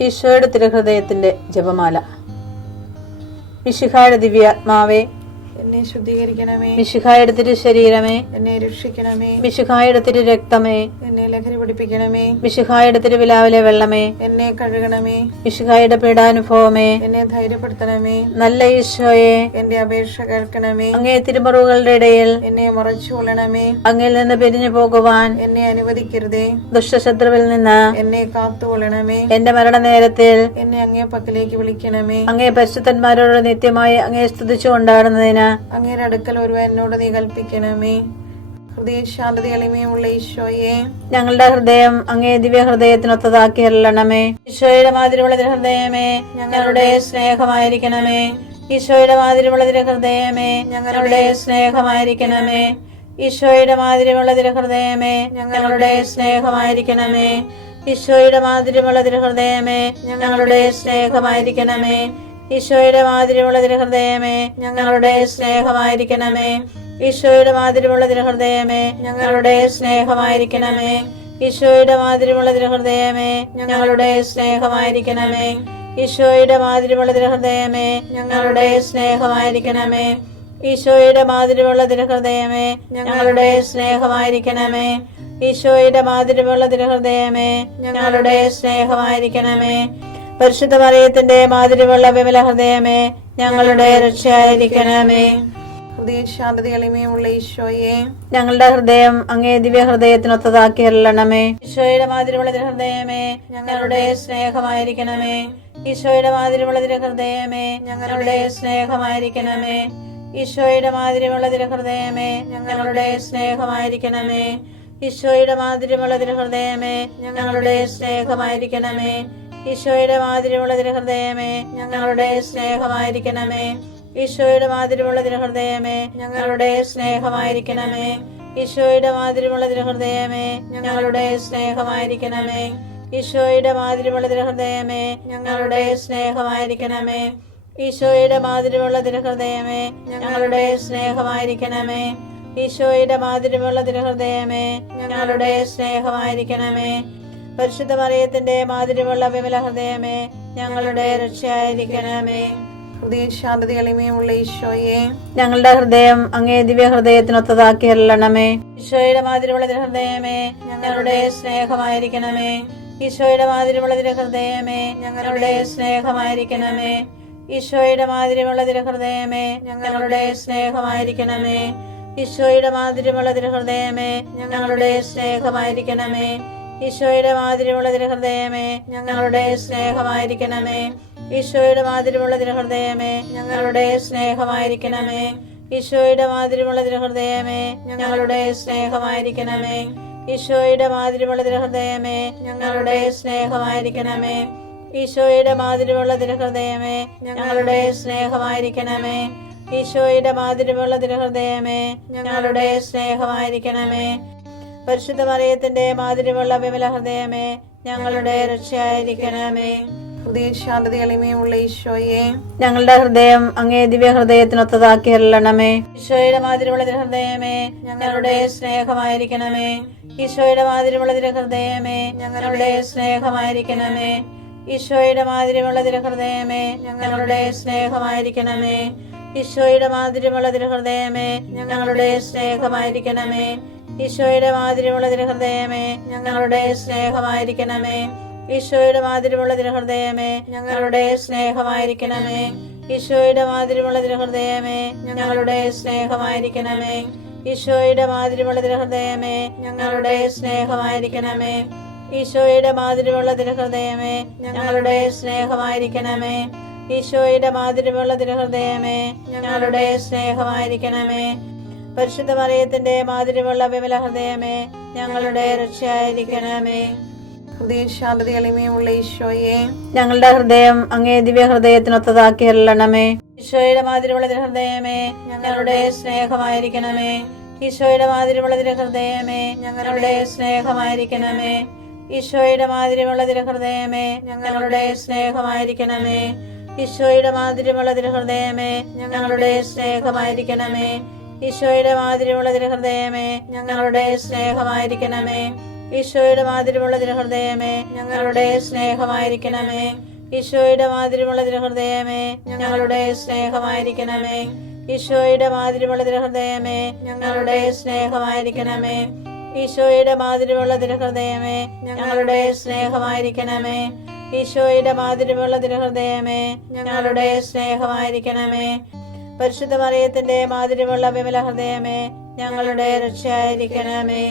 ഈശോയുടെ തിരുഹൃദയത്തിന്റെ ജപമാല. മിശിഹായുടെ ദിവ്യാത്മാവേ, എന്നെ ശുദ്ധീകരിക്കണമേ. മിശിഹായുടെ തിരു ശരീരമേ, എന്നെ രക്ഷിക്കണമേ. മിശിഹായുടെ തിരു രക്തമേ, എന്നെ ലഹരി പിടിപ്പിക്കണമേ. മിശിഹായുടെ തിരുവിലാവിലെ വെള്ളമേ, എന്നെ കഴുകണമേ. മിശിഹായുടെ പീഡാനുഭവമേ, എന്നെ ധൈര്യപ്പെടുത്തണമേ. നല്ല ഈശോയെ, എന്റെ അപേക്ഷ കേൾക്കണമേ. അങ്ങേ തിരുമുറിവുകളുടെ ഇടയിൽ എന്നെ മറച്ചുകൊള്ളണമേ. അങ്ങിൽ നിന്ന് പിരിഞ്ഞു പോകുവാൻ എന്നെ അനുവദിക്കരുതേ. ദുഷ്ടശത്രുവിൽ നിന്ന് എന്നെ കാത്തുകൊള്ളണമേ. എന്റെ മരണനേരത്തിൽ എന്നെ അങ്ങേ പക്കലേക്ക് വിളിക്കണമേ. അങ്ങേ പരിശുദ്ധന്മാരോട് നിത്യമായി അങ്ങേ സ്തുതിച്ചു കൊണ്ടാടുന്നതിന് അങ്ങയുടെ അടുക്കൽ ഒരു എന്നോട് നീ കൽപ്പിക്കണമേ. ഹൃദയ ശാന്തത എളിമയുള്ള ഈശോയെ, ഞങ്ങളുടെ ഹൃദയം അങ്ങേ ദിവ്യ ഹൃദയത്തിനൊത്തതാക്കി അരുളണമേ. ഈശോയുടെ മാതിരിയുള്ള ഹൃദയമേ, ഞങ്ങളുടെ സ്നേഹമായിരിക്കണമേ. ഈശോയുടെ മാതിരിയുള്ള ഹൃദയമേ, ഞങ്ങളുടെ സ്നേഹമായിരിക്കണമേ. ഈശോയുടെ മാതിരിയുള്ള ഹൃദയമേ, ഞങ്ങളുടെ സ്നേഹമായിരിക്കണമേ. ഈശോയുടെ മാതിരിയുള്ള ഹൃദയമേ, ഞങ്ങളുടെ സ്നേഹമായിരിക്കണമേ. ഈശോയുടെ മാതിരിയുള്ള ഹൃദയമേ, ഞങ്ങളുടെ സ്നേഹമായിരിക്കണമേ. ഈശോയുടെ മാതിരിയുള്ള ഹൃദയമേ, ഞങ്ങളുടെ സ്നേഹമായിരിക്കണമേ. ഈശോയുടെ മാതിരിയുള്ള ഹൃദയമേ, ഞങ്ങളുടെ സ്നേഹമായിരിക്കണമേ. ഈശോയുടെ മാതിരിയുള്ള ഹൃദയമേ, ഞങ്ങളുടെ സ്നേഹമായിരിക്കണമേ. ഈശോയുടെ മാതിരിയുള്ള ഹൃദയമേ, ഞങ്ങളുടെ സ്നേഹമായിരിക്കണമേ. ഈശോയുടെ മാതിരിയുള്ള ഹൃദയമേ, ഞങ്ങളുടെ സ്നേഹമായിരിക്കണമേ. പരിശുദ്ധ മറിയത്തിന്റെ മാതിരിയുള്ള വിമല ഹൃദയമേ, ഞങ്ങളുടെ രക്ഷയായിരിക്കണമേ. ഹൃദയ ശാന്തത എളിമയുള്ള ഈശോയെ, ഞങ്ങളുടെ ഹൃദയം അങ്ങേ ദിവ്യ ഹൃദയത്തിനൊത്തതാക്കി അരുളണമേ. ഈശോയുടെ മാതിരിയുള്ള ഹൃദയമേ, ഞങ്ങളുടെ സ്നേഹമായിരിക്കണമേ. ഈശോയുടെ മാതിരിയുള്ള ഹൃദയമേ, ഞങ്ങളുടെ സ്നേഹമായിരിക്കണമേ. ഈശോയുടെ മാതിരിയുള്ള ഹൃദയമേ, ഞങ്ങളുടെ സ്നേഹമായിരിക്കണമേ. ഈശോയുടെ മാതിരിയുള്ള ഹൃദയമേ, ഞങ്ങളുടെ സ്നേഹമായിരിക്കണമേ. ഈശോയുടെ മാതിരിയുള്ള ഹൃദയമേ, ഞങ്ങളുടെ സ്നേഹമായിരിക്കണമേ. ഈശോയുടെ മാതിരിയുള്ള ഹൃദയമേ, ഞങ്ങളുടെ സ്നേഹമായിരിക്കണമേ. ഈശോയുടെ മാതിരിയുള്ള ഹൃദയമേ, ഞങ്ങളുടെ സ്നേഹമായിരിക്കണമേ. ഈശോയുടെ മാതിരിയുള്ള ഹൃദയമേ, ഞങ്ങളുടെ സ്നേഹമായിരിക്കണമേ. ഈശോയുടെ മാതിരിയുള്ള ഹൃദയമേ, ഞങ്ങളുടെ സ്നേഹമായിരിക്കണമേ. ഈശോയുടെ മാതിരിയുള്ള ഹൃദയമേ, ഞങ്ങളുടെ സ്നേഹമായിരിക്കണമേ. പരിശുദ്ധ മറിയത്തിന്റെ മാതിരിയുള്ള വിമല ഹൃദയമേ, ഞങ്ങളുടെ രക്ഷയായിരിക്കണമേ. ഹൃദയ ശാന്തത എളിമയുള്ള ഈശോയെ, ഞങ്ങളുടെ ഹൃദയം അങ്ങേ ദിവ്യ ഹൃദയത്തിനൊത്തതാക്കി അരുളണമേ. ഈശോയുടെ മാതിരിയുള്ള ഹൃദയമേ, ഞങ്ങളുടെ സ്നേഹമായിരിക്കണമേ. ഈശോയുടെ മാതിരിയുള്ള ഹൃദയമേ, ഞങ്ങളുടെ സ്നേഹമായിരിക്കണമേ. ഈശോയുടെ മാതിരിയുള്ള ഹൃദയമേ, ഞങ്ങളുടെ സ്നേഹമായിരിക്കണമേ. ഈശോയുടെ മാതിരിയുള്ള ഹൃദയമേ, ഞങ്ങളുടെ സ്നേഹമായിരിക്കണമേ. ഈശോയുടെ മാതിരിയുള്ള ഹൃദയമേ, ഞങ്ങളുടെ സ്നേഹമായിരിക്കണമേ. ഈശോയുടെ മാതിരിയുള്ള ഹൃദയമേ, ഞങ്ങളുടെ സ്നേഹമായിരിക്കണമേ. ഈശോയുടെ മാതിരിയുള്ള ഹൃദയമേ, ഞങ്ങളുടെ സ്നേഹമായിരിക്കണമേ. ഈശോയുടെ മാതിരിയുള്ള ഹൃദയമേ, ഞങ്ങളുടെ സ്നേഹമായിരിക്കണമേ. ഈശോയുടെ മാതിരിയുള്ള ഹൃദയമേ, ഞങ്ങളുടെ സ്നേഹമായിരിക്കണമേ. ഈശോയുടെ മാതിരിയുള്ള ഹൃദയമേ, ഞങ്ങളുടെ സ്നേഹമായിരിക്കണമേ. പരിശുദ്ധ മറിയത്തിന്റെ മാതിരിയുള്ള വിമല ഹൃദയമേ, ഞങ്ങളുടെ രക്ഷയായിരിക്കണമേ. ഹൃദയ ശാന്തത എളിമയുള്ള ഈശോയെ, ഞങ്ങളുടെ ഹൃദയം അങ്ങേ ദിവ്യ ഹൃദയത്തിനൊത്തതാക്കി അരുളണമേ. ഈശോയുടെ മാതിരിയുള്ള ഹൃദയമേ, ഞങ്ങളുടെ സ്നേഹമായിരിക്കണമേ. ഈശോയുടെ മാതിരിയുള്ള ഹൃദയമേ, ഞങ്ങളുടെ സ്നേഹമായിരിക്കണമേ. ഈശോയുടെ മാതിരിയുള്ള ഹൃദയമേ, ഞങ്ങളുടെ സ്നേഹമായിരിക്കണമേ. ഈശോയുടെ മാതിരിയുള്ള ഹൃദയമേ, ഞങ്ങളുടെ സ്നേഹമായിരിക്കണമേ. ഈശോയുടെ മാതിരിയുള്ള ഹൃദയമേ, ഞങ്ങളുടെ സ്നേഹമായിരിക്കണമേ. ഈശോയുടെ മാതിരിയുള്ള ഹൃദയമേ, ഞങ്ങളുടെ സ്നേഹമായിരിക്കണമേ. ഈശോയുടെ മാതിരിയുള്ള ഹൃദയമേ, ഞങ്ങളുടെ സ്നേഹമായിരിക്കണമേ. ഈശോയുടെ മാതിരിയുള്ള ഹൃദയമേ, ഞങ്ങളുടെ സ്നേഹമായിരിക്കണമേ. ഈശോയുടെ മാതിരിയുള്ള ഹൃദയമേ, ഞങ്ങളുടെ സ്നേഹമായിരിക്കണമേ. ഈശോയുടെ മാതിരിയുള്ള ഹൃദയമേ, ഞങ്ങളുടെ സ്നേഹമായിരിക്കണമേ. പരിശുദ്ധ മറിയത്തിന്റെ മാതിരിയുള്ള വിമല ഹൃദയമേ, ഞങ്ങളുടെ രക്ഷയായിരിക്കണമേ. ഹൃദയ ശാന്തത എളിമയുള്ള ഈശോയെ, ഞങ്ങളുടെ ഹൃദയം അങ്ങേ ദിവ്യ ഹൃദയത്തിനൊത്തതാക്കി അരുളണമേ. ഈശോയുടെ മാതിരിയുള്ള ഹൃദയമേ, ഞങ്ങളുടെ സ്നേഹമായിരിക്കണമേ. ഈശോയുടെ മാതിരിയുള്ള ഹൃദയമേ, ഞങ്ങളുടെ സ്നേഹമായിരിക്കണമേ. ഈശോയുടെ മാതിരിയുള്ള ഹൃദയമേ, ഞങ്ങളുടെ സ്നേഹമായിരിക്കണമേ. ഈശോയുടെ മാതിരിയുള്ള ഹൃദയമേ, ഞങ്ങളുടെ സ്നേഹമായിരിക്കണമേ. ഈശോയുടെ മാതിരിയുള്ള ഹൃദയമേ, ഞങ്ങളുടെ സ്നേഹമായിരിക്കണമേ. ഈശോയുടെ മാതിരിയുള്ള തിരുഹൃദയമേ ഞങ്ങളുടെ സ്നേഹമായിരിക്കണമേ. ഈശോയുടെ മാതിരിയുള്ള തിരുഹൃദയമേ ഞങ്ങളുടെ സ്നേഹമായിരിക്കണമേ. ഈശോയുടെ മാതിരിയുള്ള തിരുഹൃദയമേ ഞങ്ങളുടെ സ്നേഹമായിരിക്കണമേ. ഈശോയുടെ മാതിരിയുള്ള തിരുഹൃദയമേ ഞങ്ങളുടെ സ്നേഹമായിരിക്കണമേ. ഈശോയുടെ മാതിരിയുള്ള തിരുഹൃദയമേ ഞങ്ങളുടെ സ്നേഹമായിരിക്കണമേ. പരിശുദ്ധ മറിയത്തിന്റെ മാതിരിയുള്ള വിമല ഹൃദയമേ ഞങ്ങളുടെ രക്ഷയായിരിക്കണമേ.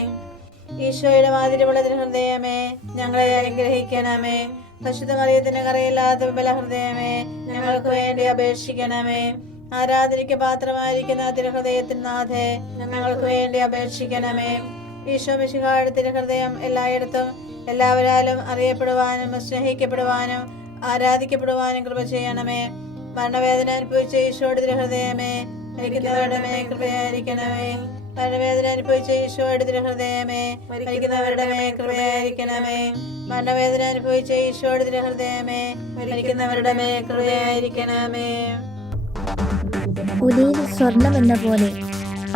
ഈശോയുടെ മാതിരിയുള്ള തിരുഹൃദയമേ ഞങ്ങളെ അനുഗ്രഹിക്കണമേ. പരിശുദ്ധ മറിയത്തിന്റെ കറയില്ലാത്ത വിമല ഹൃദയമേ ഞങ്ങൾക്ക് വേണ്ടി അപേക്ഷിക്കണമേ. ആരാധനയ്ക്ക് പാത്രമായിരിക്കുന്ന തിരുഹൃദയത്തിന് നാഥേ ഞങ്ങൾക്ക് വേണ്ടി അപേക്ഷിക്കണമേ. ഈശോ മിശിഹായുടെ തിരുഹൃദയം എല്ലായിടത്തും എല്ലാവരാലും അറിയപ്പെടുവാനും സ്നേഹിക്കപ്പെടുവാനും ആരാധിക്കപ്പെടുവാനും കൃപ ചെയ്യണമേ. മരണവേദന അനുഭവിച്ച ഈശോയുടെ തിരുഹൃദയമേ മരിക്കുന്നവരുടെ മേൽ കൃപയായിരിക്കണമേ. മരണവേദന അനുഭവിച്ച ഈശോയുടെ തിരുഹൃദയമേ മരിക്കുന്നവരുടെ മേൽ കൃപയായിരിക്കണമേ. മരണവേദന അനുഭവിച്ച ഈശോയുടെ തിരുഹൃദയമേ മരിക്കുന്നവരുടെ മേൽ കൃപയായിരിക്കണമേ. ഉലയിൽ സ്വർണം എന്ന പോലെ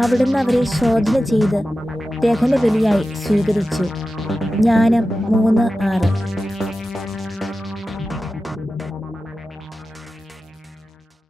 അവിടുന്ന് അവരെ ശോധന ചെയ്ത് ദഹനബലിയായി സ്വീകരിച്ചു. ജ്ഞാനം 3:6.